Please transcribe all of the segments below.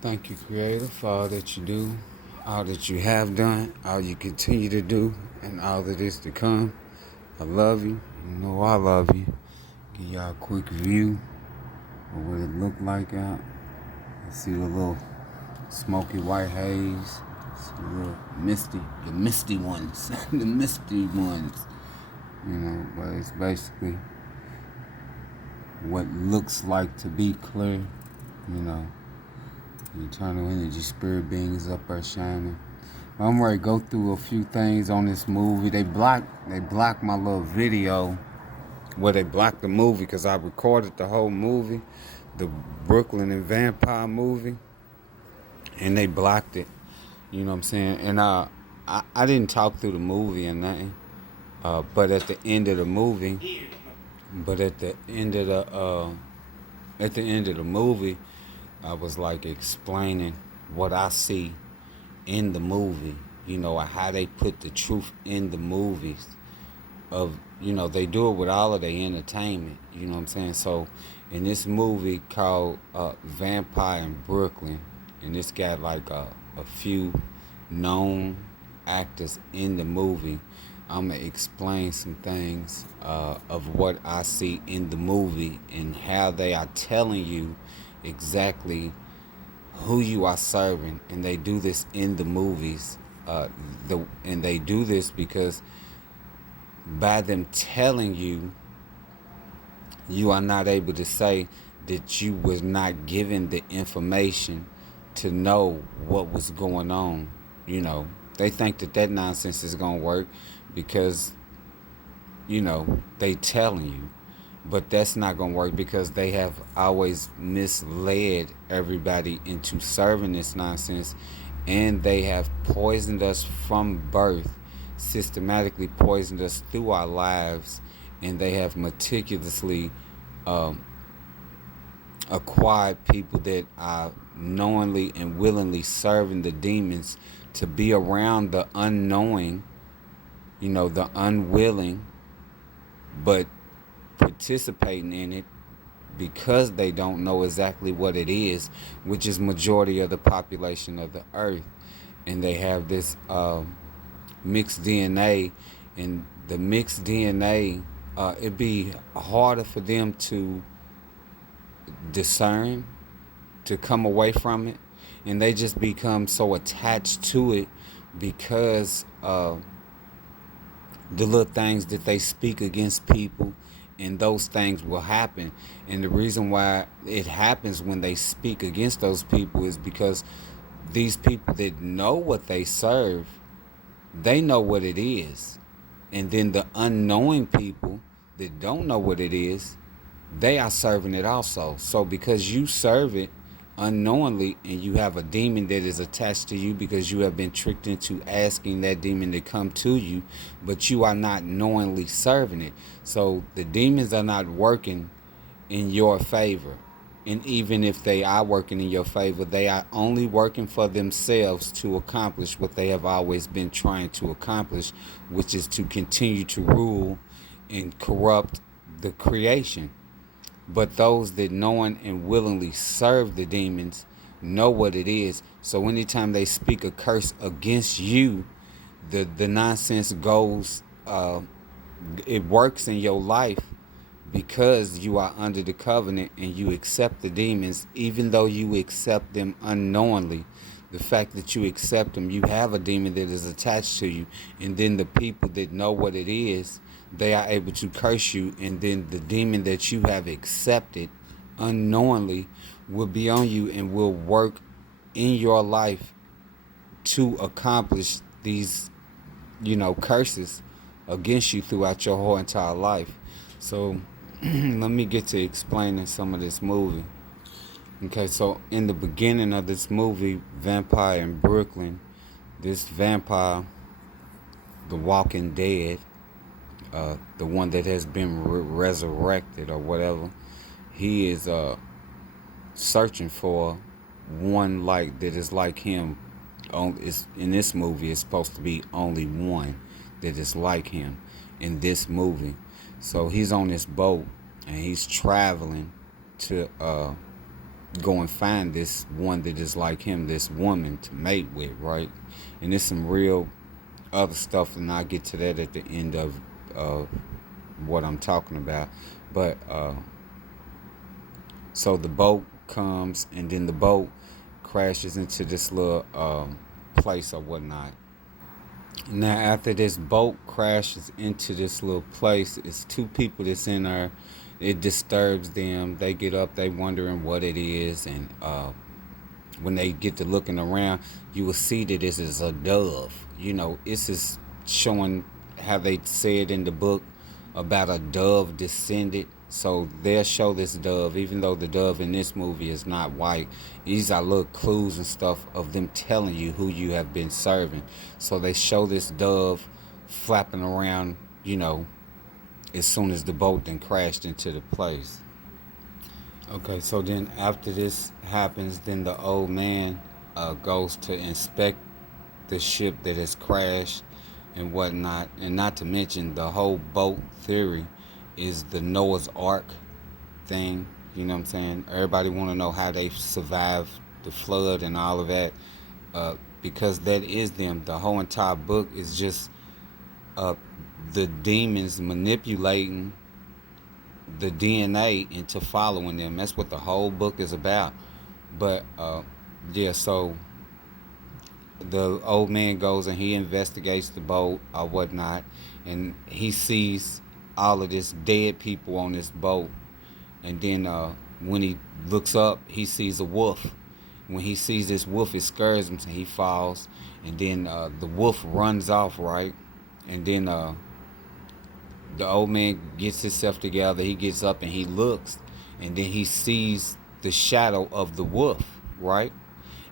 Thank you, Creator, for all that you do, all that you have done, all you continue to do, and all that is to come. I love you. You know I love you. Give y'all a quick view of what it looked like out. You see the little smoky white haze. See the little the misty ones, the misty ones. But it's basically what looks like to be clear. You know, the eternal energy, spirit beings up there shining. I'm ready to go through a few things on this movie. They blocked my little video. Well, they blocked the movie because I recorded the whole movie, the Brooklyn and Vampire movie, and they blocked it. You know what I'm saying? And I didn't talk through the movie or nothing. But at the end of the movie, but at the end of the movie, I was like explaining what I see in the movie. How they put the truth in the movies. They do it with all of their entertainment. You know what I'm saying? So in this movie called Vampire in Brooklyn, and it's got like a few known actors in the movie. I'm gonna explain some things of what I see in the movie and how they are telling you exactly who you are serving, and they do this in the movies. And they do this because by them telling you, you are not able to say that you was not given the information to know what was going on. They think that nonsense is gonna work because they telling you, but that's not gonna work because they have always misled everybody into serving this nonsense, and they have poisoned us from birth, systematically poisoned us through our lives, and they have meticulously acquired people that are knowingly and willingly serving the demons to be around the unknowing, the unwilling, but participating in it because they don't know exactly what it is, which is majority of the population of the earth. And they have this mixed DNA, and the mixed DNA, it'd be harder for them to discern, to come away from it, and they just become so attached to it because the little things that they speak against people, and those things will happen. And the reason why it happens when they speak against those people is because these people that know what they serve, they know what it is. And then the unknowing people that don't know what it is, they are serving it also. So because you serve it unknowingly, and you have a demon that is attached to you because you have been tricked into asking that demon to come to you, but you are not knowingly serving it. So the demons are not working in your favor. And even if they are working in your favor, they are only working for themselves to accomplish what they have always been trying to accomplish, which is to continue to rule and corrupt the creation. But those that knowing and willingly serve the demons know what it is. So anytime they speak a curse against you, the nonsense goes, it works in your life because you are under the covenant and you accept the demons, even though you accept them unknowingly. The fact that you accept them, you have a demon that is attached to you, and then the people that know what it is, they are able to curse you, and then the demon that you have accepted unknowingly will be on you and will work in your life to accomplish these, curses against you throughout your whole entire life. So let me get to explaining some of this movie. Okay, so in the beginning of this movie, Vampire in Brooklyn, this vampire, the Walking Dead, the one that has been resurrected or whatever, he is searching for one like that is like him. In this movie, it's supposed to be only one that is like him in this movie. So he's on this boat and he's traveling to go and find this one that is like him, this woman to mate with, right? And there's some real other stuff, and I'll get to that at the end of what I'm talking about. But so the boat comes, and then the boat crashes into this little place or whatnot. Now, after this boat crashes into this little place, it's two people that's in there. It disturbs them. They get up, they wondering what it is, and when they get to looking around, you will see that this is a dove. This is showing how they said in the book about a dove descended. So they'll show this dove, even though the dove in this movie is not white. These are little clues and stuff of them telling you who you have been serving. So they show this dove flapping around, as soon as the boat then crashed into the place. Okay, so then after this happens, then the old man goes to inspect the ship that has crashed and whatnot. And not to mention, the whole boat theory is the Noah's Ark thing. You know what I'm saying? Everybody want to know how they survived the flood and all of that, because that is them. The whole entire book is just the demons manipulating the DNA into following them. That's what the whole book is about. But yeah, so the old man goes and he investigates the boat or whatnot, and he sees all of this dead people on this boat. And then when he looks up, he sees a wolf. When he sees this wolf, it scares him, so he falls. And then the wolf runs off, right? And then the old man gets himself together. He gets up and he looks, and then he sees the shadow of the wolf, right?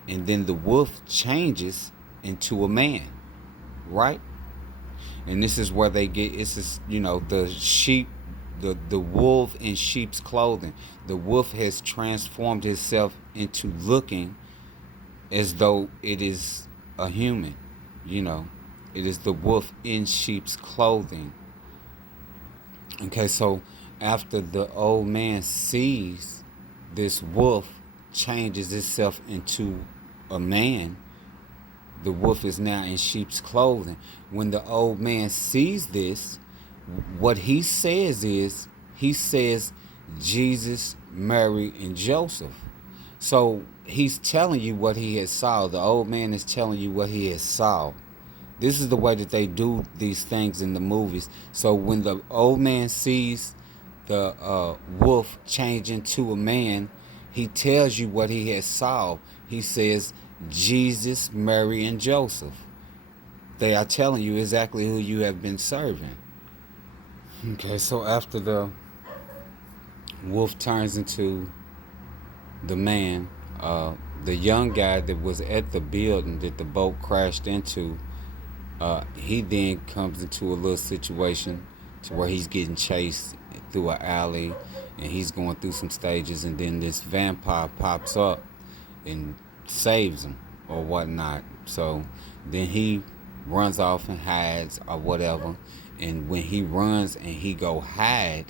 And then the wolf changes into a man, right? And this is where they get, this is, the sheep, the wolf in sheep's clothing. The wolf has transformed itself into looking as though it is a human. It is the wolf in sheep's clothing. Okay, so after the old man sees this wolf changes itself into a man, the wolf is now in sheep's clothing. When the old man sees this, what he says is, he says Jesus, Mary, and Joseph. So he's telling you what he has saw. The old man is telling you what he has saw. This is the way that they do these things in the movies. So when the old man sees the wolf change into a man, he tells you what he has saw. He says Jesus, Mary, and Joseph. They are telling you exactly who you have been serving. Okay, so after the wolf turns into the man, the young guy that was at the building that the boat crashed into, he then comes into a little situation to where he's getting chased through an alley, and he's going through some stages, and then this vampire pops up and saves him or whatnot. So then he runs off and hides or whatever, and when he runs and he go hide,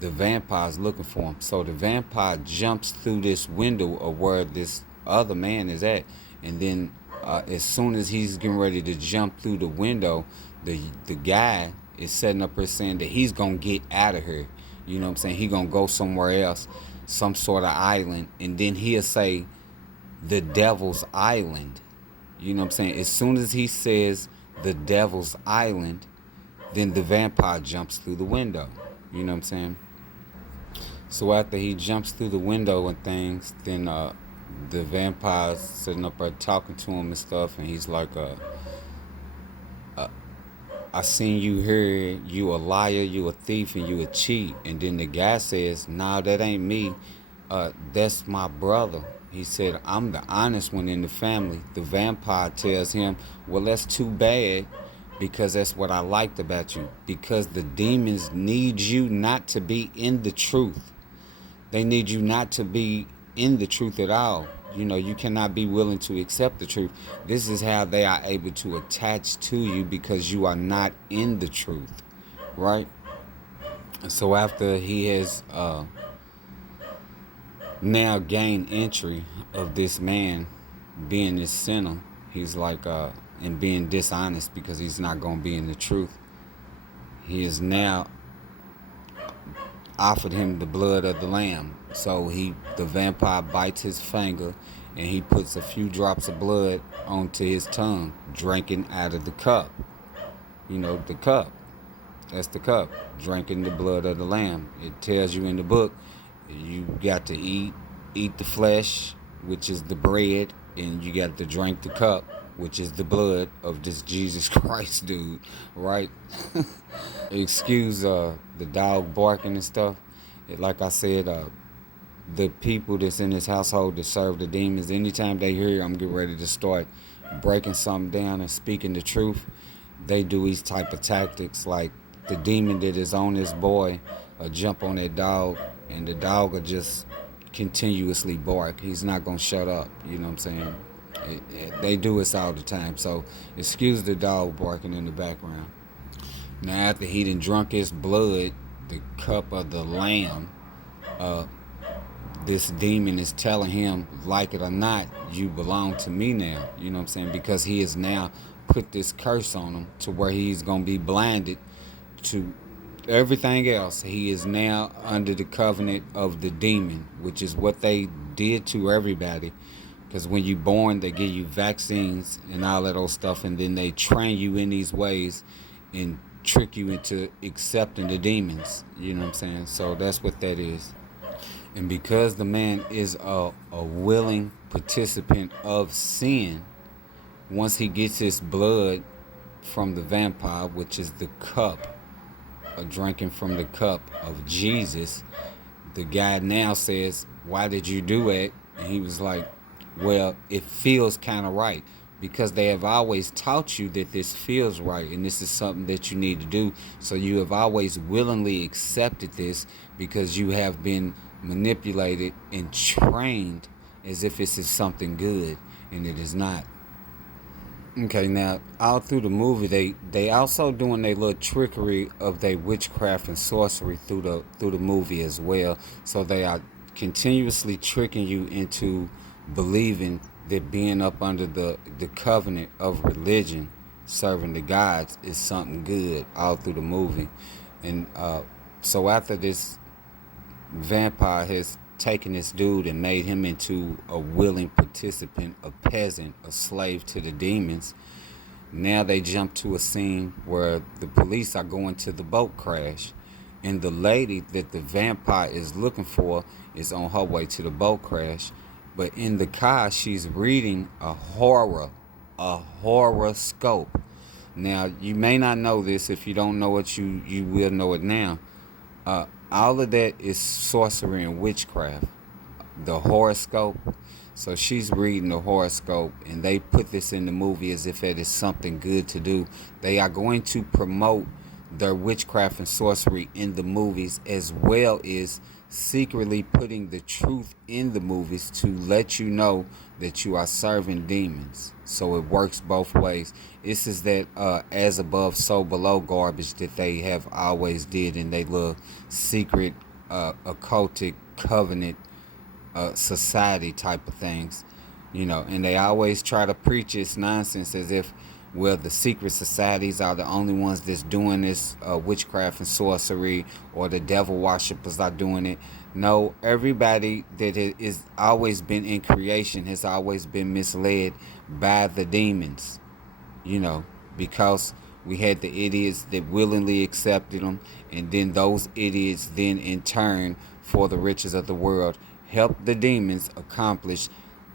the vampire's looking for him. So the vampire jumps through this window of where this other man is at, and then as soon as he's getting ready to jump through the window, the guy is setting up here saying that he's gonna get out of here. You know what I'm saying? He gonna go somewhere else, some sort of island, and then he'll say the Devil's Island. You know what I'm saying? As soon as he says the Devil's Island, then the vampire jumps through the window. You know what I'm saying? So after he jumps through the window and things, then the vampire's sitting up there talking to him and stuff, and he's like, I seen you here, you a liar, you a thief, and you a cheat. And then the guy says, nah, that ain't me. That's my brother. He said, I'm the honest one in the family. The vampire tells him, well, that's too bad, because that's what I liked about you. Because the demons need you not to be in the truth. They need you not to be in the truth at all. You cannot be willing to accept the truth. This is how they are able to attach to you, because you are not in the truth, right? And so after he has now gain entry of this man being this sinner. He's like and being dishonest because he's not going to be in the truth. He is now offered him the blood of the lamb. So the vampire bites his finger and he puts a few drops of blood onto his tongue, drinking out of the cup. You know, the cup. That's the cup. Drinking the blood of the lamb. It tells you in the book you got to eat the flesh, which is the bread, and you got to drink the cup, which is the blood of this Jesus Christ dude, right? Excuse the dog barking and stuff. Like I said, the people that's in this household that serve the demons, anytime they hear I'm getting ready to start breaking something down and speaking the truth, they do these type of tactics. Like the demon that is on this boy will jump on that dog, and the dog will just continuously bark. He's not going to shut up, you know what I'm saying? They do this all the time, so excuse the dog barking in the background. Now, after he done drunk his blood, the cup of the lamb, this demon is telling him, like it or not, you belong to me now. You know what I'm saying? Because he has now put this curse on him to where he's going to be blinded to everything else. He is now under the covenant of the demon, which is what they did to everybody. Because when you're born, they give you vaccines and all that old stuff, and then they train you in these ways and trick you into accepting the demons. You know what I'm saying? So that's what that is. And because the man is a willing participant of sin, once he gets his blood from the vampire, which is the cup, drinking from the cup of Jesus, the guy now says, why did you do it? And he was like, well, it feels kind of right. Because they have always taught you that this feels right and this is something that you need to do. So you have always willingly accepted this because you have been manipulated and trained as if this is something good, and it is not. Okay, now all through the movie, they also doing their little trickery of their witchcraft and sorcery through the movie as well. So they are continuously tricking you into believing that being up under the covenant of religion, serving the gods, is something good all through the movie. And so after this vampire has taken this dude and made him into a willing participant, a peasant, a slave to the demons, now they jump to a scene where the police are going to the boat crash. And the lady that the vampire is looking for is on her way to the boat crash. But in the car, she's reading a horoscope. Now, you may not know this. If you don't know it, you will know it now. All of that is sorcery and witchcraft. The horoscope. So she's reading the horoscope, and they put this in the movie as if it is something good to do. They are going to promote their witchcraft and sorcery in the movies, as well as secretly putting the truth in the movies to let you know that you are serving demons. So it works both ways. This is that as above, so below garbage that they have always did in their little secret occultic covenant society type of things, you know. And they always try to preach this nonsense as if, well, the secret societies are the only ones that's doing this witchcraft and sorcery, or the devil worshippers are doing it. No, everybody that is always been in creation has always been misled by the demons, you know, because we had the idiots that willingly accepted them, and then those idiots then in turn, for the riches of the world, helped the demons accomplish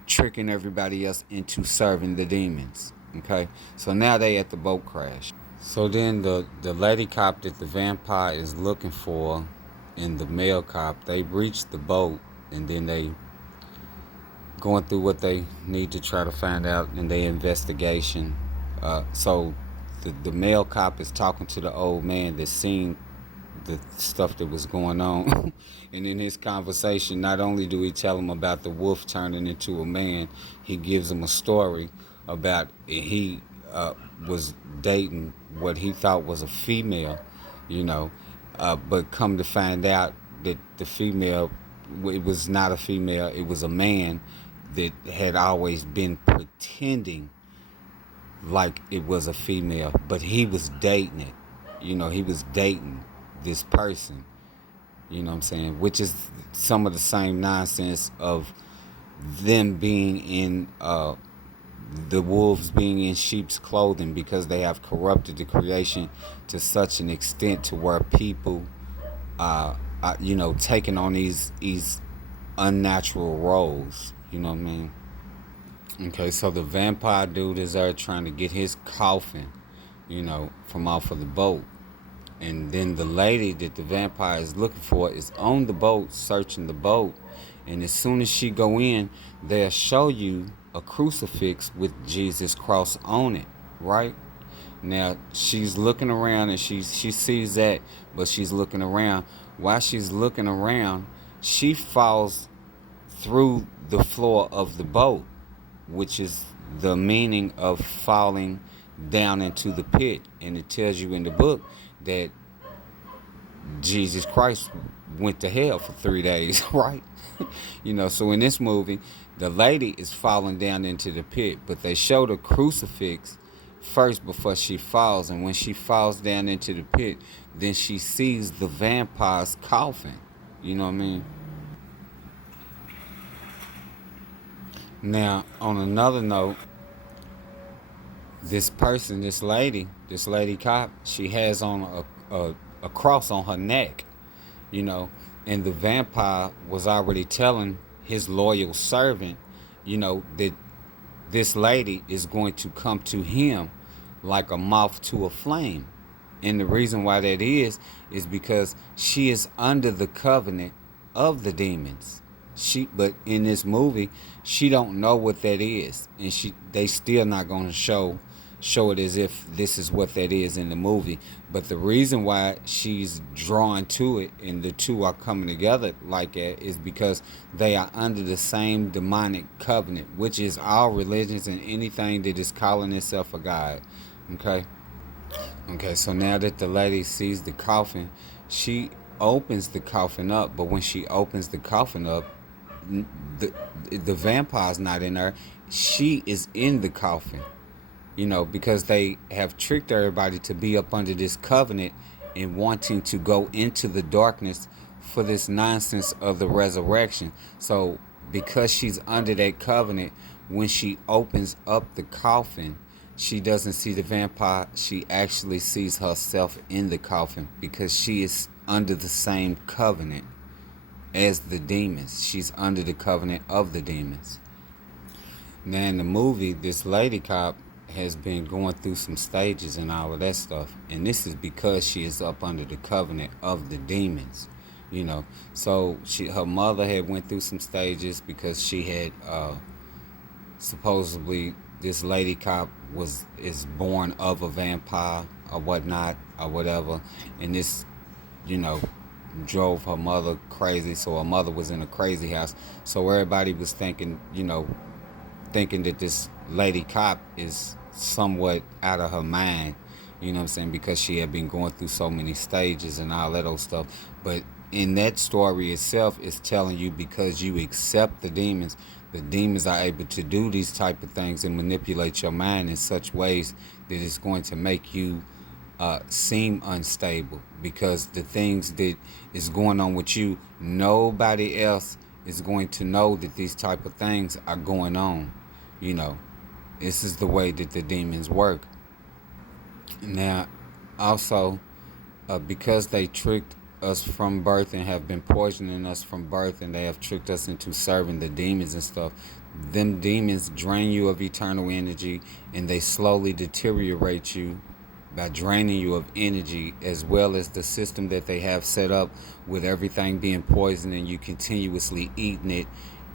tricking everybody else into serving the demons. Okay, so now they at the boat crash. So then the lady cop that the vampire is looking for and the male cop, they reach the boat, and then they going through what they need to try to find out in their investigation. So the male cop is talking to the old man that's seen the stuff that was going on. And in his conversation, not only do he tell him about the wolf turning into a man, he gives him a story about he was dating what he thought was a female, you know, but come to find out that the female it was not a female. It was a man that had always been pretending like it was a female, but he was dating it. He was dating this person. You know what I'm saying? Which is some of the same nonsense of them being in the wolves being in sheep's clothing, because they have corrupted the creation to such an extent to where people taking on these unnatural roles. You know what I mean? Okay, so the vampire dude is there trying to get his coffin, from off of the boat. And then the lady that the vampire is looking for is on the boat, searching the boat. And as soon as she go in, they'll show you a crucifix with Jesus cross on it, right? Now she's looking around and she sees that, but she's looking around. While she's looking around, she falls through the floor of the boat, which is the meaning of falling down into the pit. And it tells you in the book that Jesus Christ went to hell for 3 days, right? So in this movie, the lady is falling down into the pit, but they show the crucifix first before she falls. And when she falls down into the pit, then she sees the vampire's coffin. You know what I mean? Now, on another note, this lady cop, she has on a cross on her neck, and the vampire was already telling his loyal servant, that this lady is going to come to him like a moth to a flame. And the reason why that is because she is under the covenant of the demons. But in this movie, she don't know what that is, and they still not going to show it as if this is what that is in the movie. But the reason why she's drawn to it and the two are coming together like that is because they are under the same demonic covenant, which is all religions and anything that is calling itself a god. Okay, so now that the lady sees the coffin, she opens the coffin up, but when she opens the coffin up, the vampire's not in there. She is in the coffin, because they have tricked everybody to be up under this covenant and wanting to go into the darkness for this nonsense of the resurrection. So because she's under that covenant, when she opens up the coffin, she doesn't see the vampire. She actually sees herself in the coffin because she is under the same covenant as the demons. She's under the covenant of the demons. Now in the movie, this lady cop has been going through some stages and all of that stuff, and this is because she is up under the covenant of the demons. So her mother had went through some stages because she had supposedly, this lady cop is born of a vampire or whatnot or whatever, and this drove her mother crazy. So her mother was in a crazy house. So everybody was thinking that this lady cop is somewhat out of her mind, because she had been going through so many stages and all that old stuff. But in that story itself, it's telling you because you accept the demons are able to do these type of things and manipulate your mind in such ways that it's going to make you seem unstable, because the things that is going on with you, nobody else is going to know that these type of things are going on. This is the way that the demons work. Now, also, because they tricked us from birth and have been poisoning us from birth, and they have tricked us into serving the demons and stuff, them demons drain you of eternal energy, and they slowly deteriorate you by draining you of energy, as well as the system that they have set up with everything being poisoned and you continuously eating it,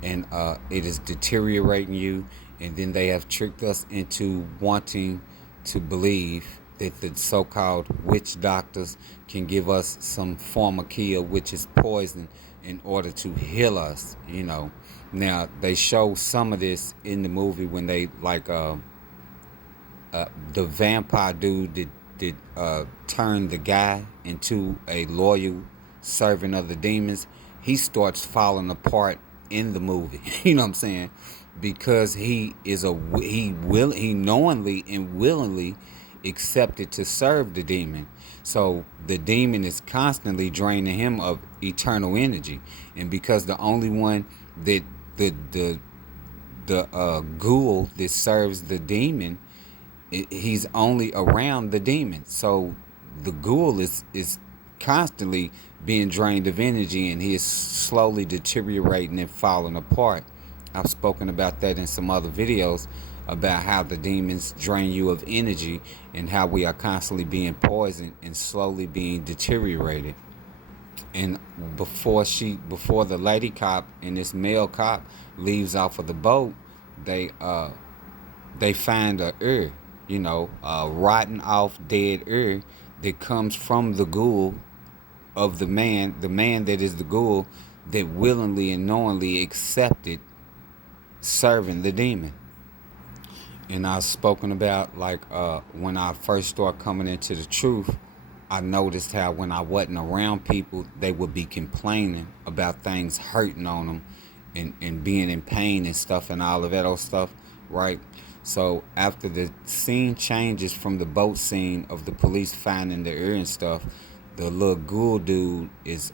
and it is deteriorating you. And then they have tricked us into wanting to believe that the so-called witch doctors can give us some pharmakia, which is poison, in order to heal us. Now they show some of this in the movie when they the vampire dude that turned the guy into a loyal servant of the demons. he starts falling apart in the movie. You know what I'm saying? Because he knowingly and willingly accepted to serve the demon. So the demon is constantly draining him of eternal energy, and because the only one that the ghoul that serves the demon, he's only around the demon. So the ghoul is constantly being drained of energy, and he is slowly deteriorating and falling apart. I've spoken about that in some other videos about how the demons drain you of energy and how we are constantly being poisoned and slowly being deteriorated. And before the lady cop and this male cop leaves off of the boat, they they find a a rotten off dead that comes from the ghoul of the man that is the ghoul that willingly and knowingly accepted serving the demon. And I've spoken about like when I first started coming into the truth, I noticed how when I wasn't around people, they would be complaining about things hurting on them and being in pain and stuff and all of that old stuff, right? So after the scene changes from the boat scene of the police finding the ear and stuff, the little ghoul dude is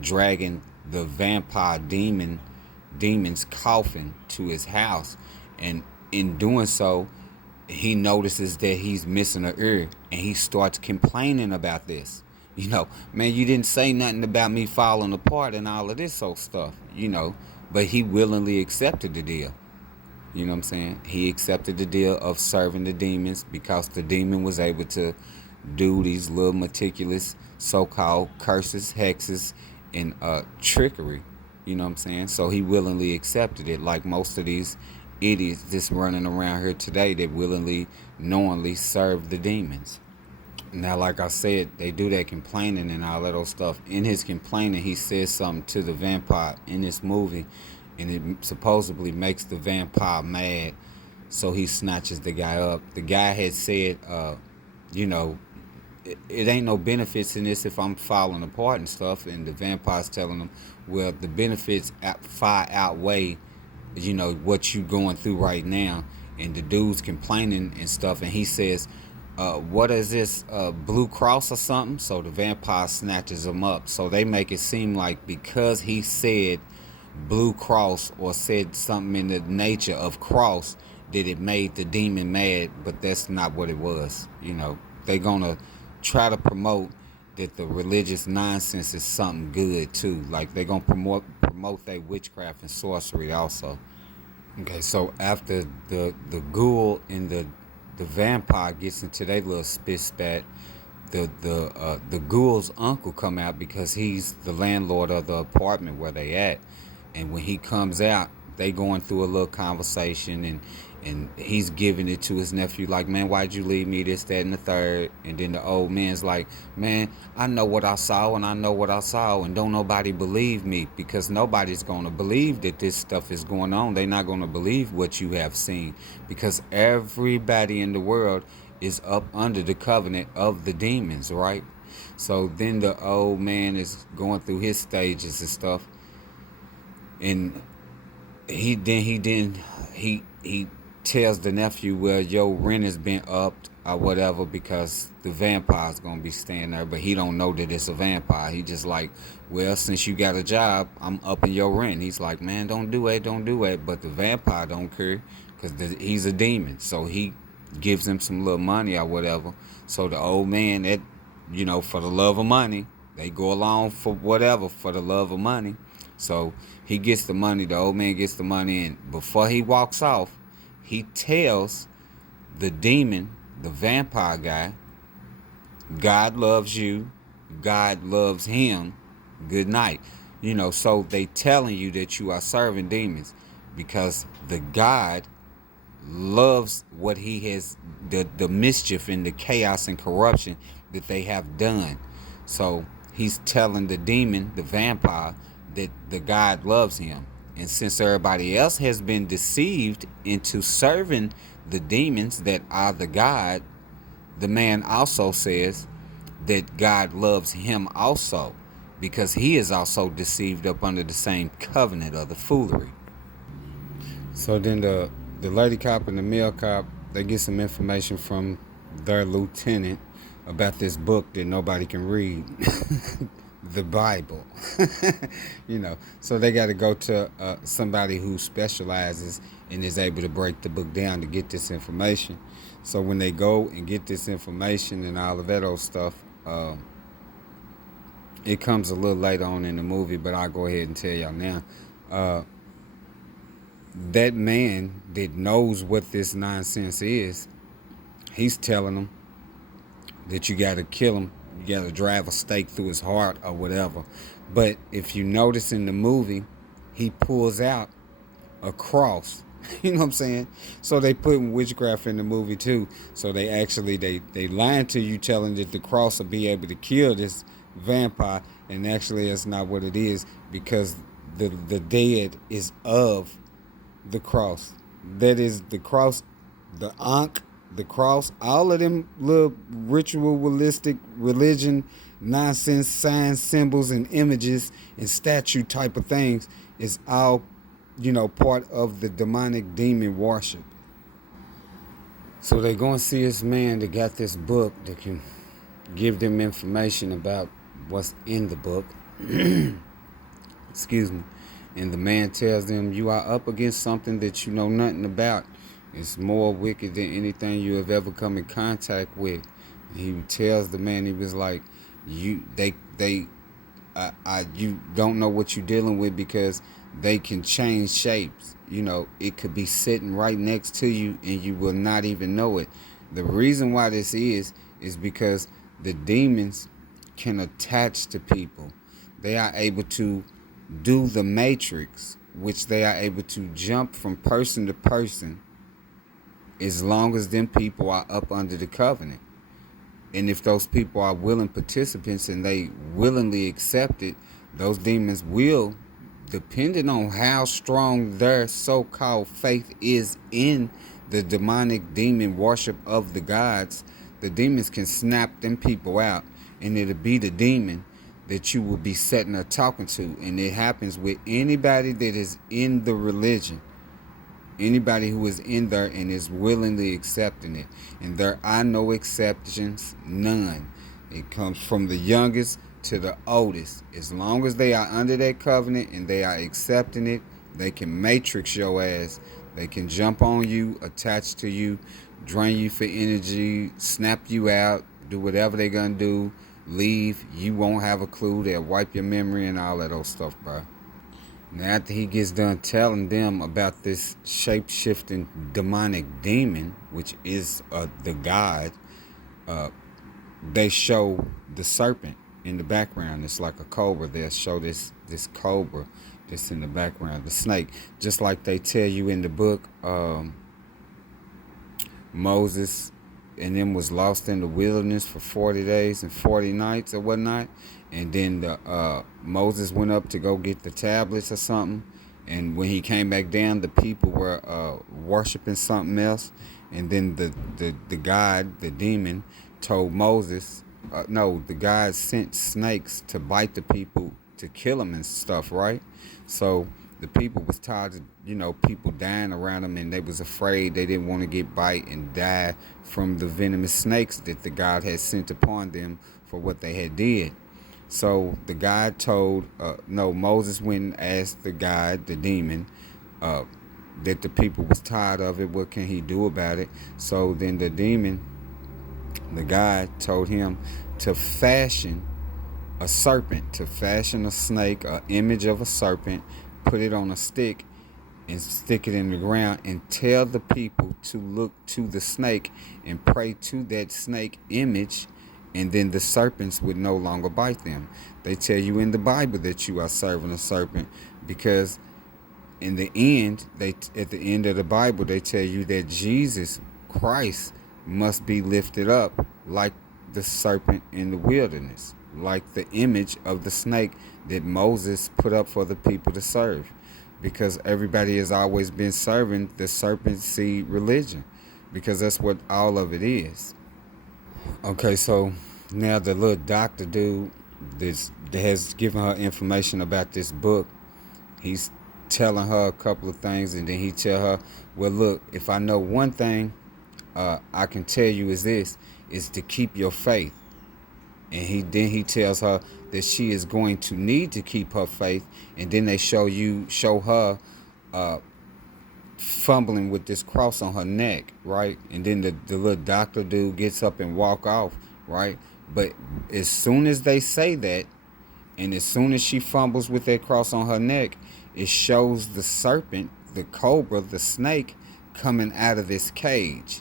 dragging the vampire demon's coffin to his house, and in doing so, he notices that he's missing an ear, and he starts complaining about this. Man, you didn't say nothing about me falling apart and all of this old stuff, but he willingly accepted the deal. You know what I'm saying? He accepted the deal of serving the demons because the demon was able to do these little meticulous so-called curses, hexes, and trickery. You know what I'm saying? So he willingly accepted it, like most of these idiots just running around here today that willingly, knowingly serve the demons. Now, like I said, they do that complaining and all that old stuff. In his complaining, he says something to the vampire in this movie, and it supposedly makes the vampire mad. So he snatches the guy up. The guy had said, it ain't no benefits in this if I'm falling apart and stuff. And the vampire's telling him, well, the benefits far outweigh, what you going through right now. And the dude's complaining and stuff, and he says, what is this, Blue Cross or something? So the vampire snatches him up. So they make it seem like because he said Blue Cross or said something in the nature of cross, that it made the demon mad, but that's not what it was. They're gonna try to promote that the religious nonsense is something good too. Like they're gonna promote their witchcraft and sorcery also. Okay, so after the ghoul and the vampire gets into their little spit spat, the ghoul's uncle come out because he's the landlord of the apartment where they at, and when he comes out, they going through a little conversation, and he's giving it to his nephew like, man, why'd you leave me, this, that, and the third. And then the old man's like, man, I know what I saw, and I know what I saw, and don't nobody believe me, because nobody's going to believe that this stuff is going on. They're not going to believe what you have seen, because everybody in the world is up under the covenant of the demons, right? So then the old man is going through his stages and stuff, and he tells the nephew, well, your rent has been upped or whatever, because the vampire's gonna be staying there, but he don't know that it's a vampire. He just like, well, since you got a job, I'm upping your rent. He's like, man, don't do it. But the vampire don't care, because he's a demon. So he gives him some little money or whatever. So the old man, for the love of money, they go along for whatever, for the love of money. So he gets the money, the old man gets the money, and before he walks off, he tells the demon, the vampire guy, God loves you, God loves him, good night. So they telling you that you are serving demons, because the God loves what he has, the mischief and the chaos and corruption that they have done. So he's telling the demon, the vampire, that the God loves him. And since everybody else has been deceived into serving the demons that are the God, the man also says that God loves him also, because he is also deceived up under the same covenant of the foolery. So then the lady cop and the male cop, they get some information from their lieutenant about this book that nobody can read, the Bible. So they got to go to somebody who specializes and is able to break the book down to get this information. So when they go and get this information and all of that old stuff, it comes a little later on in the movie, but I'll go ahead and tell y'all now. That man that knows what this nonsense is, he's telling them that you got to kill him, you got to drive a stake through his heart or whatever. But if you notice in the movie, he pulls out a cross. You know what I'm saying? So they put witchcraft in the movie too. So they actually they lying to you, telling that the cross will be able to kill this vampire, and actually that's not what it is, because the dead is of the cross. That is the cross, the ankh, the cross, all of them little ritualistic religion nonsense signs, symbols, and images and statue type of things is all, part of the demonic demon worship. So they go and see this man that got this book that can give them information about what's in the book. Excuse me. And the man tells them, you are up against something that you know nothing about. It's more wicked than anything you have ever come in contact with. And he tells the man, he was like, you don't know what you're dealing with, because they can change shapes. It could be sitting right next to you and you will not even know it. The reason why this is because the demons can attach to people. They are able to do the matrix, which they are able to jump from person to person as long as them people are up under the covenant. And if those people are willing participants and they willingly accept it, those demons will, depending on how strong their so-called faith is in the demonic demon worship of the gods, the demons can snap them people out, and it'll be the demon that you will be sitting there talking to. And it happens with anybody that is in the religion, anybody who is in there and is willingly accepting it. And there are no exceptions, none. It comes from the youngest to the oldest. As long as they are under that covenant and they are accepting it, they can matrix your ass. They can jump on you, attach to you, drain you for energy, snap you out, do whatever they're gonna do, leave. You won't have a clue. They'll wipe your memory and all that old stuff, bro. Now, after he gets done telling them about this shape-shifting demonic demon, which is the god, they show the serpent in the background. It's like a cobra. They'll show this cobra that's in the background, the snake. Just like they tell you in the book, Moses and them was lost in the wilderness for 40 days and 40 nights or whatnot. And then Moses went up to go get the tablets or something. And when he came back down, the people were worshiping something else. And then the god, the demon, told Moses, the god sent snakes to bite the people to kill them and stuff, right? So the people was tired of, people dying around them, and they was afraid. They didn't want to get bite and die from the venomous snakes that the god had sent upon them for what they had did. So the god told, Moses went and asked the god, the demon, that the people was tired of it. What can he do about it? So then the demon, the god, told him to fashion a serpent, to fashion a snake, an image of a serpent, put it on a stick and stick it in the ground, and tell the people to look to the snake and pray to that snake image, and then the serpents would no longer bite them. They tell you in the Bible that you are serving a serpent, because in the end, at the end of the Bible, they tell you that Jesus Christ must be lifted up like the serpent in the wilderness, like the image of the snake that Moses put up for the people to serve, because everybody has always been serving the serpent seed religion, because that's what all of it is. Okay, so now the little doctor dude, this has given her information about this book. He's telling her a couple of things, and then he tell her, well, look, if I know one thing I can tell you is this, is to keep your faith. And he tells her that she is going to need to keep her faith. And then they show her fumbling with this cross on her neck, right? And then the little doctor dude gets up and walk off, right? But as soon as they say that, and as soon as she fumbles with that cross on her neck, it shows the serpent, the cobra, the snake coming out of this cage.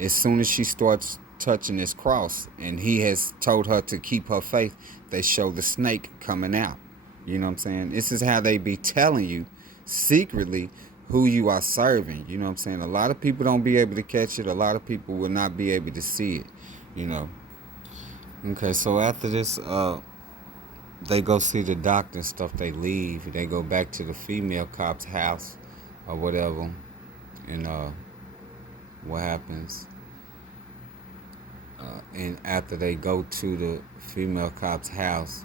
As soon as she starts touching this cross, and he has told her to keep her faith, they show the snake coming out. You know what I'm saying? This is how they be telling you secretly who you are serving. You know what I'm saying? A lot of people don't be able to catch it. A lot of people will not be able to see it, you know. Okay, so after this, they go see the doctor and stuff. They leave. They go back to the female cop's house or whatever. And what happens? And after they go to the female cop's house,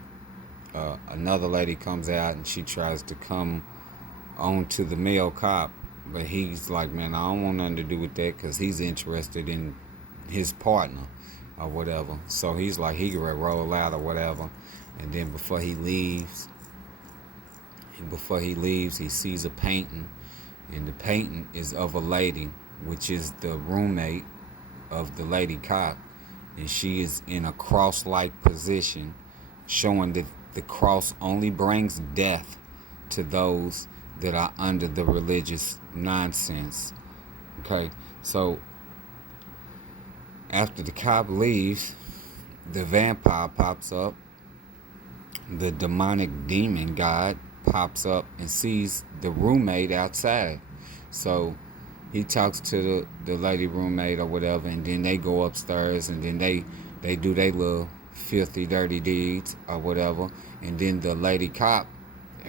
another lady comes out and she tries to come on to the male cop. But he's like, man, I don't want nothing to do with that, because he's interested in his partner or whatever. So he's like, he can roll out or whatever. And then before he leaves, he sees a painting. And the painting is of a lady, which is the roommate of the lady cop. And she is in a cross-like position, showing that the cross only brings death to those that are under the religious nonsense. Okay, so after the cop leaves, the vampire pops up. The demonic demon god pops up and sees the roommate outside. So he talks to the lady roommate or whatever, and then they go upstairs, and then they do their little filthy, dirty deeds or whatever. And then the lady cop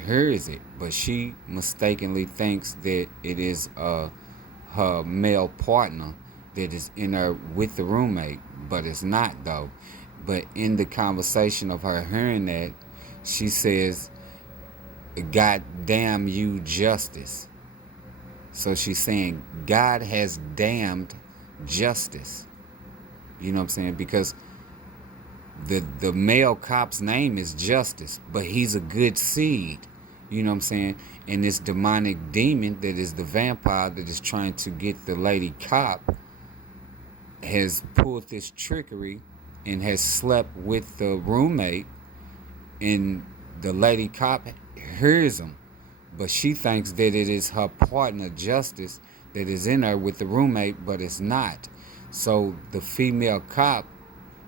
hears it, but she mistakenly thinks that it is her male partner that is in there with the roommate, but it's not though. But in the conversation of her hearing that, she says, God damn you, justice. So she's saying God has damned justice. You know what I'm saying? Because the male cop's name is Justice, but he's a good seed. You know what I'm saying? And this demonic demon that is the vampire that is trying to get the lady cop has pulled this trickery and has slept with the roommate, and the lady cop hears him, but she thinks that it is her partner Justice that is in her with the roommate, but it's not. So the female cop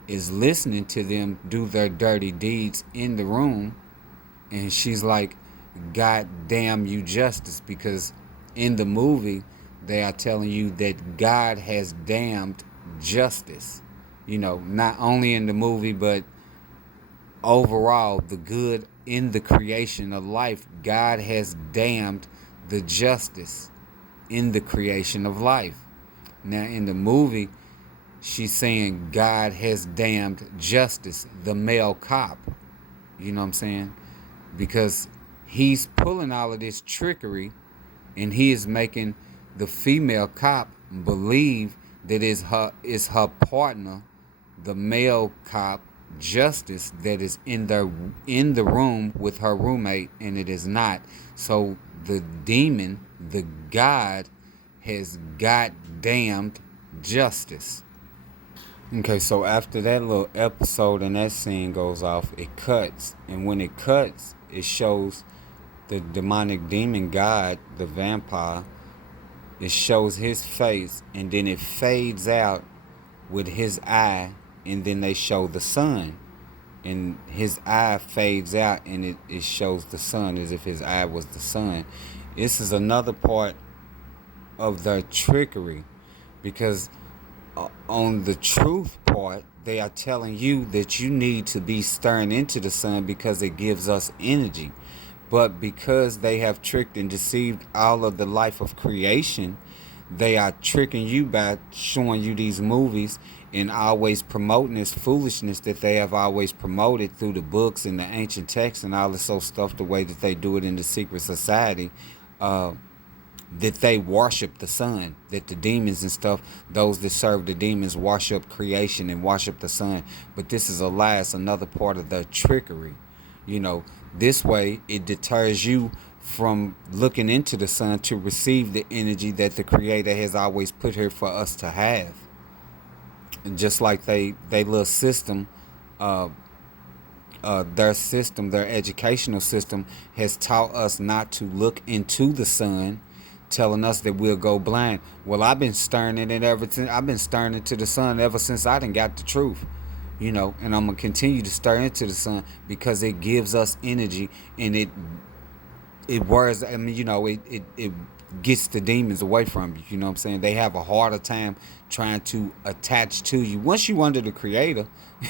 is listening to them do their dirty deeds in the room, and she's like, God damn you, Justice, because in the movie they are telling you that God has damned justice. You know, not only in the movie, but overall, the good in the creation of life. God has damned the justice in the creation of life. Now, in the movie, she's saying God has damned Justice, the male cop. You know what I'm saying? Because he's pulling all of this trickery, and he is making the female cop believe that it's her partner, the male cop, Justice, that is in the room with her roommate, and it is not. So the demon, the God, has goddamned Justice. Okay, so after that little episode and that scene goes off, it cuts. And when it cuts, it shows the demonic demon god, the vampire. It shows his face, and then it fades out with his eye, and then they show the sun. And his eye fades out, and it shows the sun as if his eye was the sun. This is another part of their trickery, because on the truth part, they are telling you that you need to be staring into the sun because it gives us energy. But because they have tricked and deceived all of the life of creation, They are tricking you by showing you these movies and always promoting this foolishness that they have always promoted through the books and the ancient texts and all this old stuff, the way that they do it in the secret society. Uh, that they worship the sun, that the demons and stuff, those that serve the demons, worship creation and worship the sun. But this is a lie. It's another part of their trickery. You know, this way it deters you from looking into the sun to receive the energy that the Creator has always put here for us to have. And just like they little system, uh, their system, their educational system, has taught us not to look into the sun, telling us that we'll go blind. Well, I've been staring at it ever since. I've been staring into the sun ever since I done got the truth, and I'm gonna continue to stare into the sun because it gives us energy and it wears. I mean, it gets the demons away from you. You know what I'm saying? They have a harder time trying to attach to you. Once you under the Creator,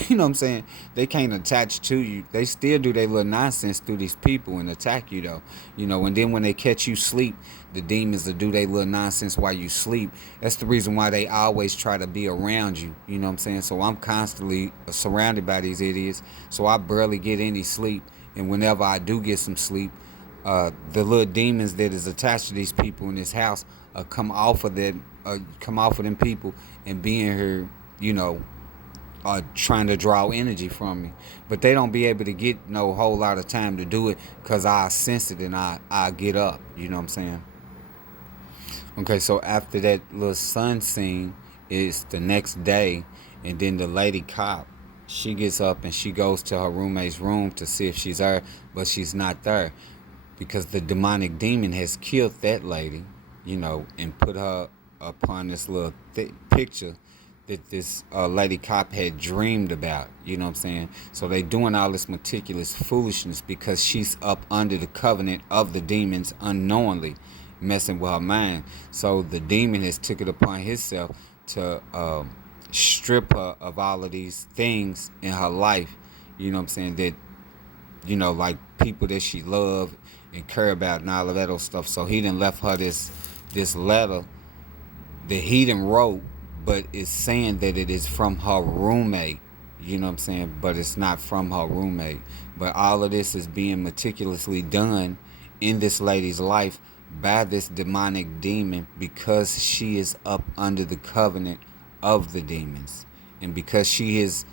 you know what I'm saying? They can't attach to you. They still do their little nonsense through these people and attack you though. And then when they catch you sleep, the demons will do their little nonsense while you sleep. That's the reason why they always try to be around you. You know what I'm saying? So I'm constantly surrounded by these idiots. So I barely get any sleep. And whenever I do get some sleep, the little demons that is attached to these people in this house come off of them people and be in here, trying to draw energy from me. But they don't be able to get no whole lot of time to do it because I sense it and I get up. You know what I'm saying? Okay, so after that little sun scene, it's the next day, and then the lady cop, she gets up and she goes to her roommate's room to see if she's there, but she's not there because the demonic demon has killed that lady, and put her upon this little picture that this lady cop had dreamed about. You know what I'm saying? So they doing all this meticulous foolishness because she's up under the covenant of the demons unknowingly, messing with her mind. So the demon has took it upon himself to strip her of all of these things in her life. You know what I'm saying? That, like people that she loved and care about and all of that old stuff. So he done left her this letter that he done wrote, but it's saying that it is from her roommate. You know what I'm saying? But it's not from her roommate. But all of this is being meticulously done in this lady's life by this demonic demon because she is up under the covenant of the demons. And because she is,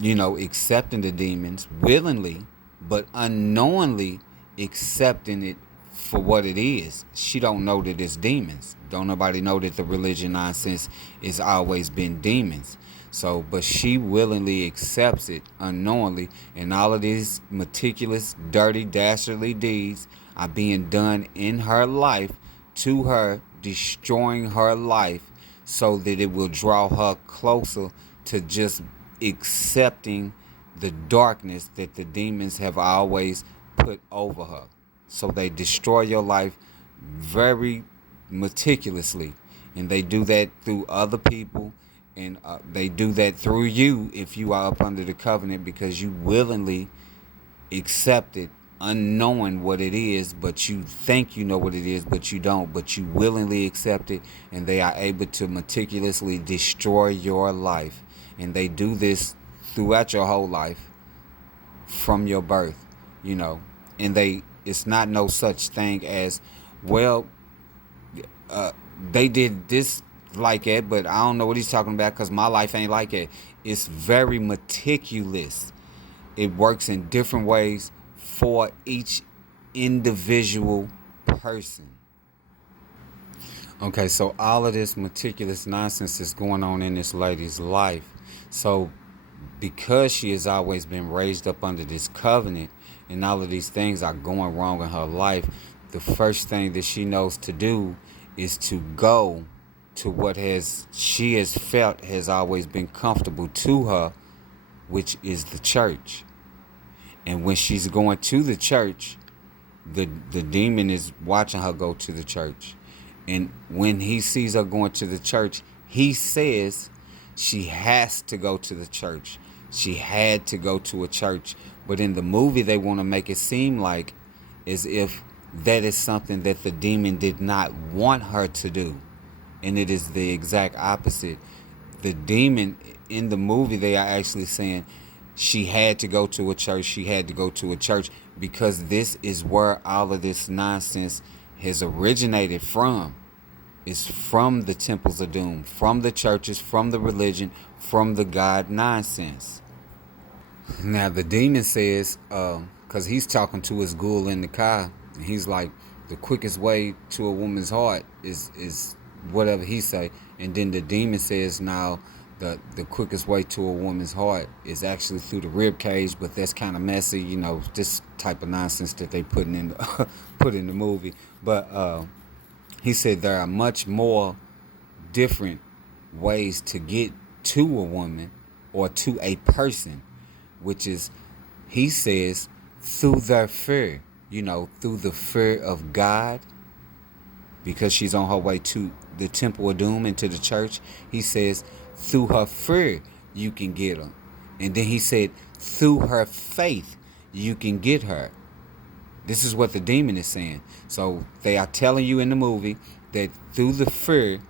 accepting the demons willingly, but unknowingly accepting it for what it is. She don't know that it's demons. Don't nobody know that the religion nonsense is always been demons. So, but she willingly accepts it unknowingly, and all of these meticulous, dirty, dastardly deeds are being done in her life to her, destroying her life so that it will draw her closer to just accepting the darkness that the demons have always put over her. So they destroy your life very meticulously, and they do that through other people, and they do that through you if you are up under the covenant because you willingly accept it, unknowing what it is, but you think you know what it is, but you don't, but you willingly accept it, and they are able to meticulously destroy your life. And they do this throughout your whole life from your birth, and it's not no such thing as, well, they did this like that, but I don't know what he's talking about because my life ain't like that. It's very meticulous. It works in different ways for each individual person. Okay, so all of this meticulous nonsense is going on in this lady's life. So because she has always been raised up under this covenant and all of these things are going wrong in her life, the first thing that she knows to do is to go to what she has felt has always been comfortable to her, which is the church. And when she's going to the church, the demon is watching her go to the church. And when he sees her going to the church, he says she has to go to the church. She had to go to a church. But in the movie, they want to make it seem like as if that is something that the demon did not want her to do. And it is the exact opposite. The demon in the movie, they are actually saying she had to go to a church. She had to go to a church because this is where all of this nonsense has originated from. It's from the temples of doom, from the churches, from the religion, from the God nonsense. Now the demon says, because he's talking to his ghoul in the car, and he's like, the quickest way to a woman's heart is whatever he say, and then the demon says, now the quickest way to a woman's heart is actually through the rib cage, but that's kind of messy, this type of nonsense that they put in put in the movie. But he said there are much more different ways to get to a woman or to a person, which is, he says, through their fear, through the fear of God, because she's on her way to the temple of doom and to the church. He says, through her fear, you can get her. And then he said, through her faith, you can get her. This is what the demon is saying. So they are telling you in the movie that through the fear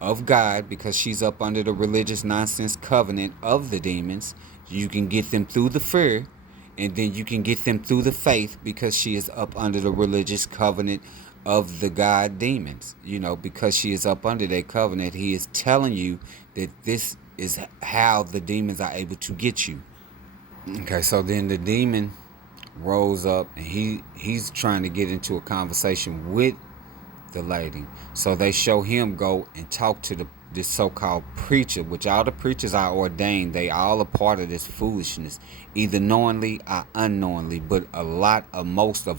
of God, because she's up under the religious nonsense covenant of the demons, you can get them through the fear, and then you can get them through the faith because she is up under the religious covenant of the God demons. Because she is up under that covenant, he is telling you that this is how the demons are able to get you. Okay, so then the demon rose up, and he's trying to get into a conversation with the lady. So they show him go and talk to this so-called preacher, which all the preachers are ordained. They all are part of this foolishness, either knowingly or unknowingly. But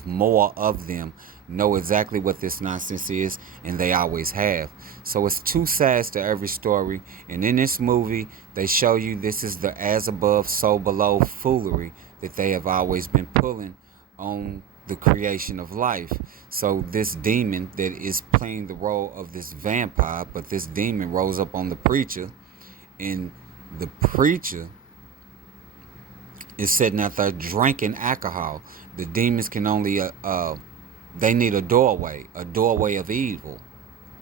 more of them know exactly what this nonsense is, and they always have. So it's two sides to every story. And in this movie, they show you this is the as above, so below foolery that they have always been pulling on the creation of life. So this demon that is playing the role of this vampire, but this demon rose up on the preacher, and the preacher is sitting out there drinking alcohol. The demons can only they need a doorway of evil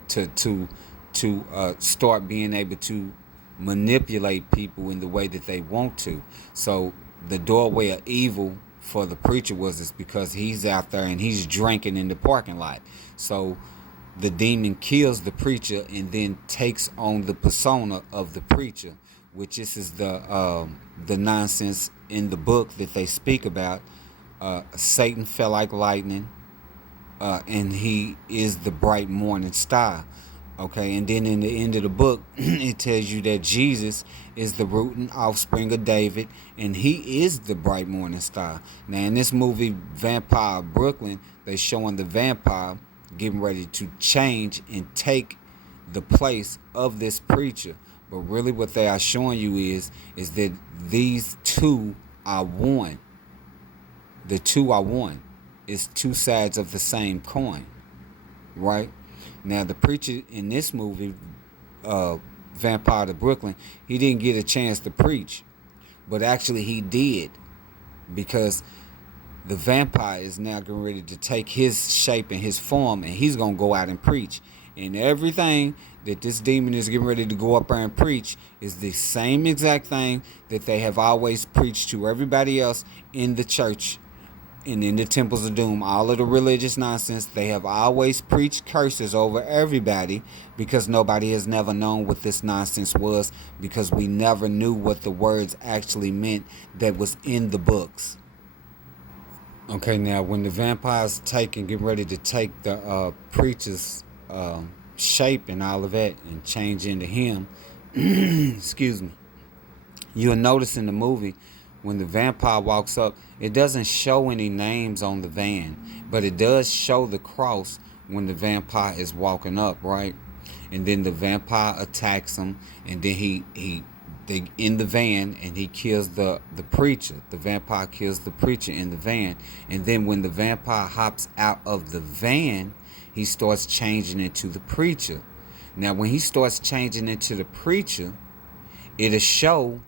to start being able to manipulate people in the way that they want to. So the doorway of evil for the preacher is because he's out there and he's drinking in the parking lot. So the demon kills the preacher and then takes on the persona of the preacher, which this is the nonsense in the book that they speak about. Satan fell like lightning, and he is the bright morning star. Okay, and then in the end of the book, it tells you that Jesus is the root and offspring of David, and he is the bright morning star. Now, in this movie, Vampire Brooklyn, they're showing the vampire getting ready to change and take the place of this preacher. But really what they are showing you is that these two are one. The two are one. It's two sides of the same coin, right? Now, the preacher in this movie, Vampire to Brooklyn, he didn't get a chance to preach. But actually he did, because the vampire is now getting ready to take his shape and his form, and he's going to go out and preach. And everything that this demon is getting ready to go up there and preach is the same exact thing that they have always preached to everybody else in the church and in the temples of doom. All of the religious nonsense, they have always preached curses over everybody, because nobody has never known what this nonsense was, because we never knew what the words actually meant that was in the books. Okay, now when the vampires get ready to take the preacher's shape and all of that and change into him, excuse me, you'll notice in the movie, when the vampire walks up, it doesn't show any names on the van, but it does show the cross when the vampire is walking up, right? And then the vampire attacks him, and then they in the van, and he kills the preacher. The vampire kills the preacher in the van, and then when the vampire hops out of the van, he starts changing into the preacher. Now, when he starts changing into the preacher, it'll show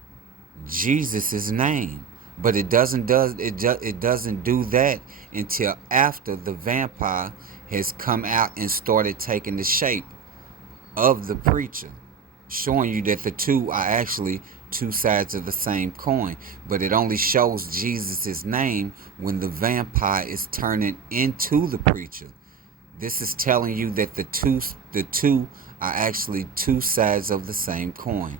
Jesus' name. But it doesn't do that until after the vampire has come out and started taking the shape of the preacher, showing you that the two are actually two sides of the same coin. But it only shows Jesus' name when the vampire is turning into the preacher. This is telling you that the two are actually two sides of the same coin.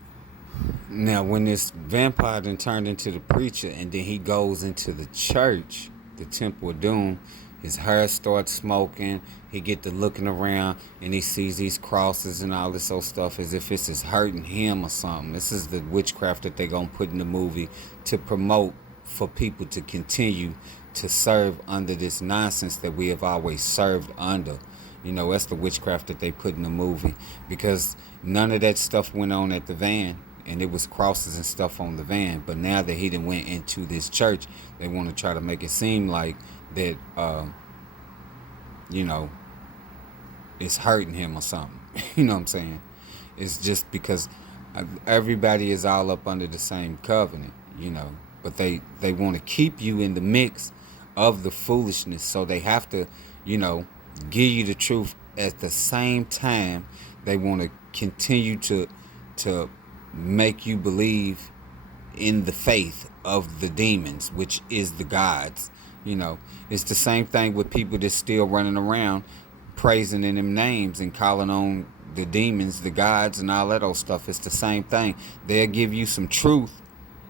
Now, when this vampire then turned into the preacher and then he goes into the church, the Temple of Doom, his hair starts smoking. He get to looking around and he sees these crosses and all this old stuff as if this is hurting him or something. This is the witchcraft that they're going to put in the movie to promote for people to continue to serve under this nonsense that we have always served under. You know, that's the witchcraft that they put in the movie, because none of that stuff went on at the van, and it was crosses and stuff on the van. But now that he done went into this church, they want to try to make it seem like that, you know, it's hurting him or something. You know what I'm saying? It's just because everybody is all up under the same covenant, you know. But they want to keep you in the mix of the foolishness, so they have to, you know, give you the truth. At the same time, they want to continue to make you believe in the faith of the demons, which is the gods. You know, it's the same thing with people that's still running around praising in them names and calling on the demons, the gods, and all that old stuff. It's the same thing. They'll give you some truth,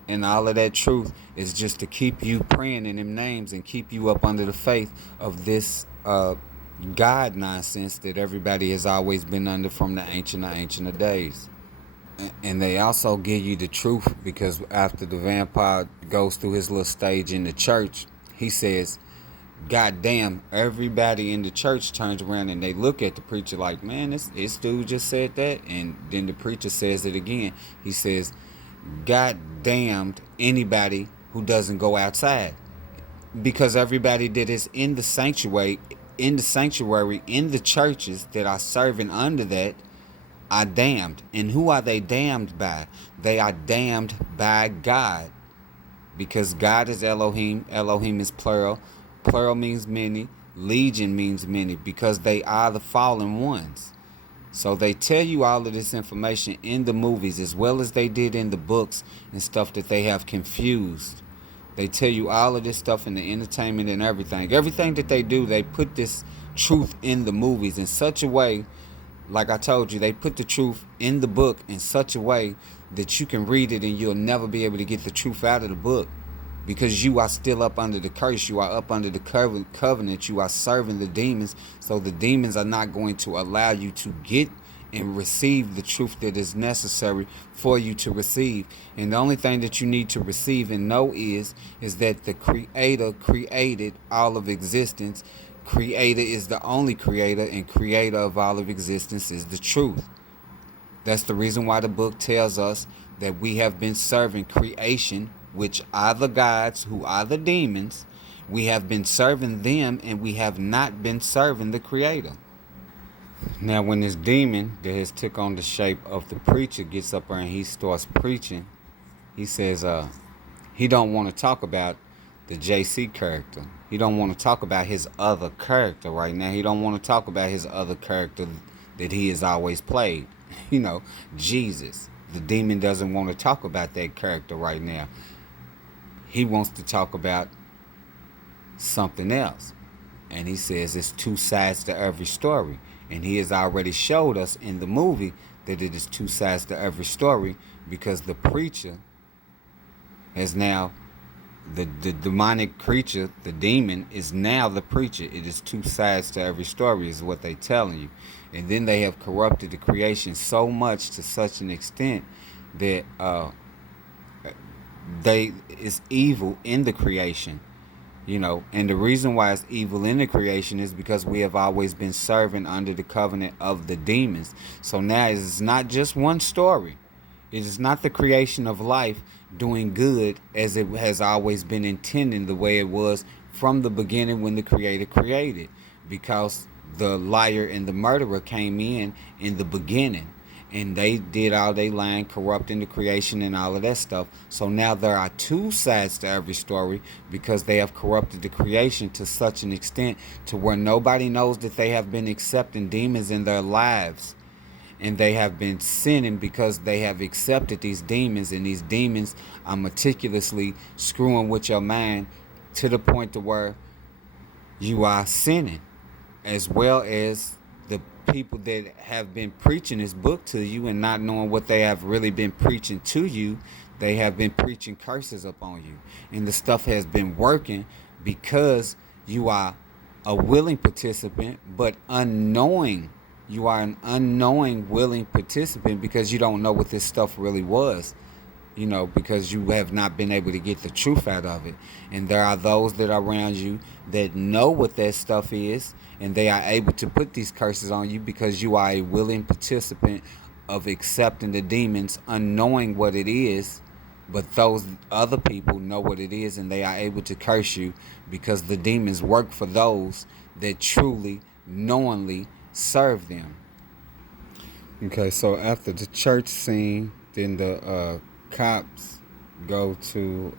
and all of that truth is just to keep you praying in them names and keep you up under the faith of this God nonsense that everybody has always been under from the ancient of days. And they also give you the truth, because after the vampire goes through his little stage in the church, he says, God damn, everybody in the church turns around and they look at the preacher like, man, this dude just said that. And then the preacher says it again. He says, God damned anybody who doesn't go outside. Because everybody that is in the sanctuary, in the churches that are serving under that, are damned. And who are they damned by? They are damned by God. Because God is Elohim. Elohim is plural. Plural means many. Legion means many. Because they are the fallen ones. So they tell you all of this information in the movies, as well as they did in the books and stuff that they have confused. They tell you all of this stuff in the entertainment and everything. Everything that they do, they put this truth in the movies in such a way. Like I told you, they put the truth in the book in such a way that you can read it and you'll never be able to get the truth out of the book, because you are still up under the curse. You are up under the covenant. You are serving the demons. So the demons are not going to allow you to get and receive the truth that is necessary for you to receive. And the only thing that you need to receive and know is that the Creator created all of existence. Creator is the only creator, and creator of all of existence is the truth. That's the reason why the book tells us that we have been serving creation, which are the gods, who are the demons. We have been serving them, and we have not been serving the Creator. Now, when this demon that has took on the shape of the preacher gets up there and he starts preaching, he says he don't want to talk about the JC character. He don't want to talk about his other character right now. He don't want to talk about his other character that he has always played. You know, Jesus. The demon doesn't want to talk about that character right now. He wants to talk about something else. And he says it's two sides to every story. And he has already showed us in the movie that it is two sides to every story, because the preacher has now, the demonic creature, the demon, is now the preacher. It is two sides to every story is what they're telling you. And then they have corrupted the creation so much, to such an extent, that it's evil in the creation. You know, and the reason why it's evil in the creation is because we have always been serving under the covenant of the demons. So now it's not just one story. It is not the creation of life doing good as it has always been intended, the way it was from the beginning when the Creator created. Because the liar and the murderer came in the beginning. and they did all they lying, corrupting the creation and all of that stuff. So now there are two sides to every story because they have corrupted the creation to such an extent to where nobody knows that they have been accepting demons in their lives. And they have been sinning because they have accepted these demons, and these demons are meticulously screwing with your mind to the point to where you are sinning, as well as the people that have been preaching this book to you and not knowing what they have really been preaching to you. They have been preaching curses upon you, and the stuff has been working because you are a willing participant but unknowing. You are an unknowing willing participant because you don't know what this stuff really was, because you have not been able to get the truth out of it. And there are those that are around you that know what that stuff is, and they are able to put these curses on you because you are a willing participant of accepting the demons, unknowing what it is. But those other people know what it is, and they are able to curse you because the demons work for those that truly, knowingly serve them. Okay, so after the church scene, then the cops go to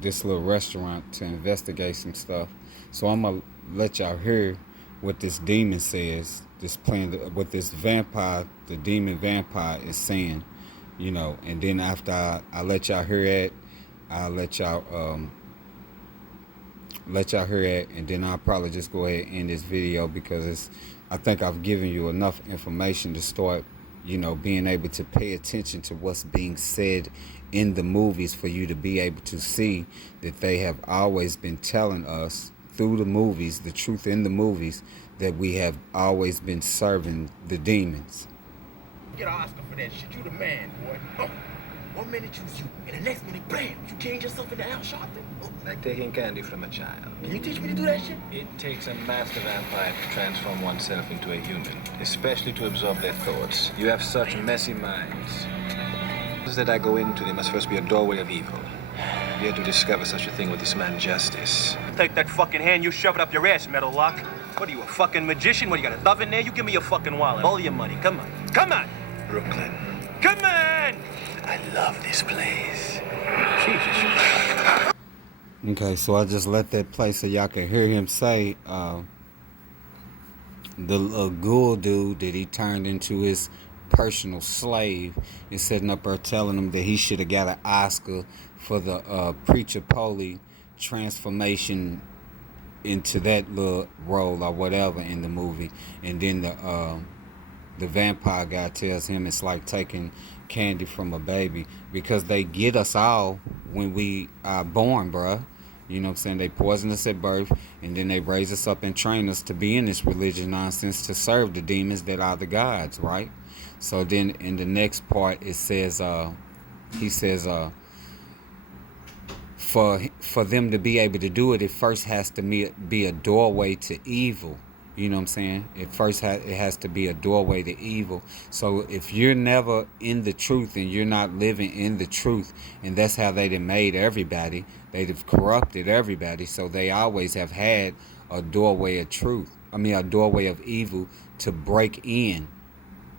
this little restaurant to investigate some stuff. So I'm gonna let y'all hear what this demon says. What this vampire, the demon vampire, is saying, And then after I let y'all hear it, I'll let y'all hear it, and then I'll probably just go ahead and end this video because I think I've given you enough information to start, being able to pay attention to what's being said in the movies for you to be able to see that they have always been telling us through the movies, the truth in the movies, that we have always been serving the demons. Get an Oscar for that shit. You the man, boy. Oh, 1 minute you, and the next minute, bam, you change yourself into Al Sharpton. Oh. Like taking candy from a child. Can you teach me to do that shit? It takes a master vampire to transform oneself into a human, especially to absorb their thoughts. You have such messy minds. That I go into, they must first be a doorway of evil. You had to discover such a thing with this man Justice. Take that fucking hand, you shove it up your ass, Metal Lock. What are you, a fucking magician? What, you got a dove in there? You give me your fucking wallet. All your money. Come on. Come on. Brooklyn. Come on! I love this place. Jesus. Okay, so I just let that play so y'all can hear him say the ghoul dude that he turned into his personal slave is sitting up there telling him that he should have got an Oscar for the preacher Polly transformation into that little role or whatever in the movie. And then the vampire guy tells him it's like taking candy from a baby because they get us all when we are born, bruh. You know what I'm saying? They poison us at birth, and then they raise us up and train us to be in this religious nonsense to serve the demons that are the gods, right? So then in the next part, it says, he says, for them to be able to do it, it first has to be a doorway to evil. You know what I'm saying? It has to be a doorway to evil. So if you're never in the truth and you're not living in the truth, and that's how they done made everybody, they've corrupted everybody. So they always have had a doorway of a doorway of evil to break in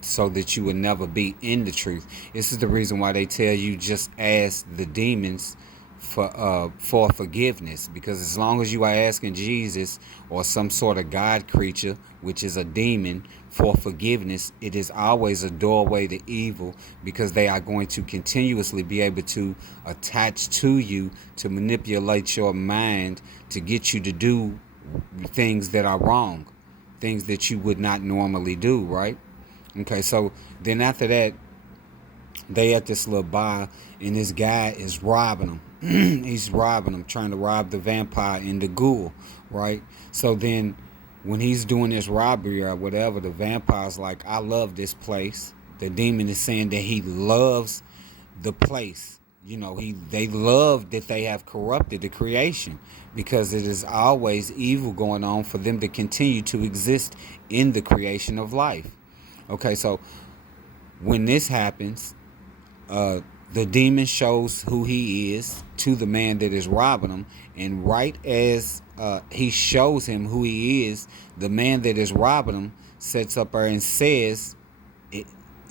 so that you would never be in the truth. This is the reason why they tell you just ask the demons for forgiveness, because as long as you are asking Jesus or some sort of God creature, which is a demon, for forgiveness, it is always a doorway to evil, because they are going to continuously be able to attach to you to manipulate your mind to get you to do things that are wrong, things that you would not normally do, right? Okay, so then after that, they at this little bar, and this guy is robbing them. He's robbing them, trying to rob the vampire and the ghoul, right? So then when he's doing this robbery or whatever, the vampire's like, I love this place. The demon is saying that he loves the place. They love that they have corrupted the creation, because it is always evil going on for them to continue to exist in the creation of life. Okay, so when this happens, The demon shows who he is to the man that is robbing him, and right as he shows him who he is, the man that is robbing him sets up there and says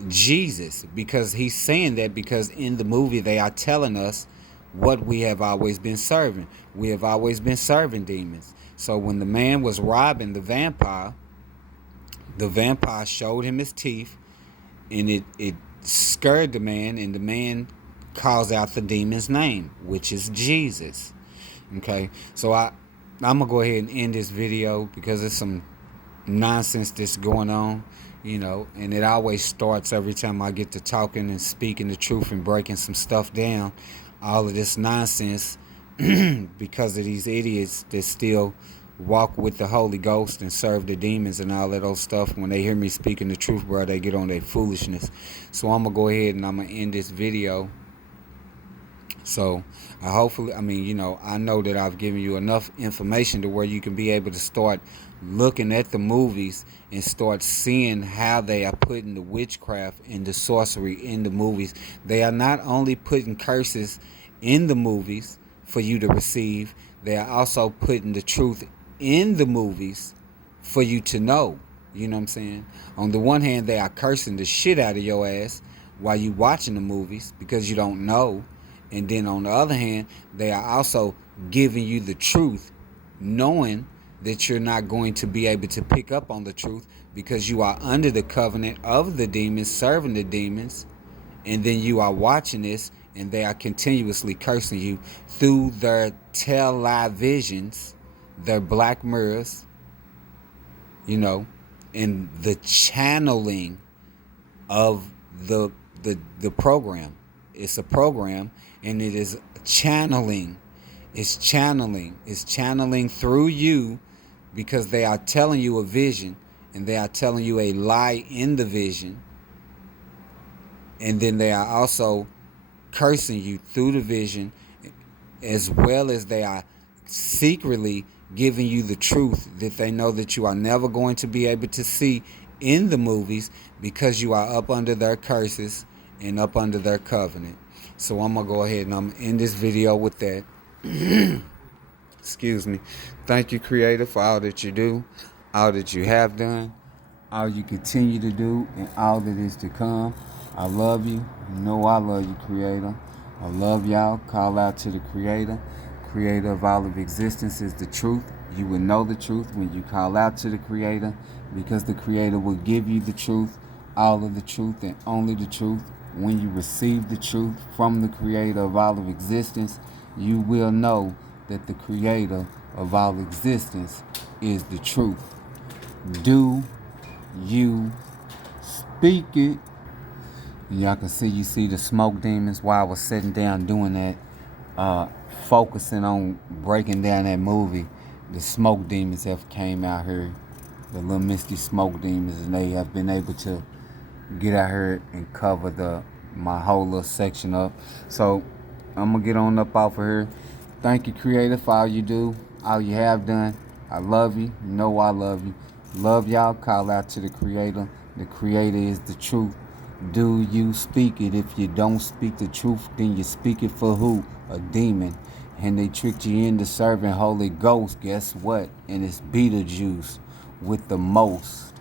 Jesus, because he's saying that because in the movie they are telling us what we have always been serving. We have always been serving demons. So when the man was robbing the vampire showed him his teeth, and it scared the man, and the man calls out the demon's name, which is Jesus. Okay, so I'm gonna go ahead and end this video because there's some nonsense that's going on, and it always starts every time I get to talking and speaking the truth and breaking some stuff down. All of this nonsense because of these idiots that still walk with the Holy Ghost and serve the demons and all that old stuff. When they hear me speaking the truth, bro, they get on their foolishness. So I'm gonna go ahead and I'm gonna end this video. So I know that I've given you enough information to where you can be able to start looking at the movies and start seeing how they are putting the witchcraft and the sorcery in the movies. They are not only putting curses in the movies for you to receive, they are also putting the truth in the movies for you to know. You know what I'm saying? On the one hand, they are cursing the shit out of your ass while you watching the movies because you don't know. And then on the other hand, they are also giving you the truth, knowing that you're not going to be able to pick up on the truth because you are under the covenant of the demons, serving the demons. And then you are watching this, and they are continuously cursing you through their televisions, their black mirrors, and the channeling of the program. It's a program, and it is channeling. It's channeling through you because they are telling you a vision, and they are telling you a lie in the vision. And then they are also cursing you through the vision, as well as they are secretly giving you the truth that they know that you are never going to be able to see in the movies because you are up under their curses and up under their covenant. So I'm going to go ahead and I'm going to end this video with that. Excuse me. Thank you, Creator, for all that you do, all that you have done, all you continue to do, and all that is to come. I love you. You know I love you, Creator. I love y'all. Call out to the Creator. Creator of all of existence is the truth. You will know the truth when you call out to the Creator, because the Creator will give you the truth, all of the truth, and only the truth. When you receive the truth from the Creator of all of existence, you will know that the Creator of all existence is the truth. Do you speak it? Y'all can see the smoke demons while I was sitting down doing that, focusing on breaking down that movie. The smoke demons have came out here, the little misty smoke demons, and they have been able to get out here and cover my whole little section up. So I'm gonna get on up off of here. Thank you, Creator, for all you do, all you have done. I love you. You know I love you. Love y'all. Call out to the Creator. The Creator is the truth. Do you speak it? If you don't speak the truth, then you speak it for who? A demon. And they tricked you into serving Holy Ghost. Guess what? And it's Beetlejuice with the most.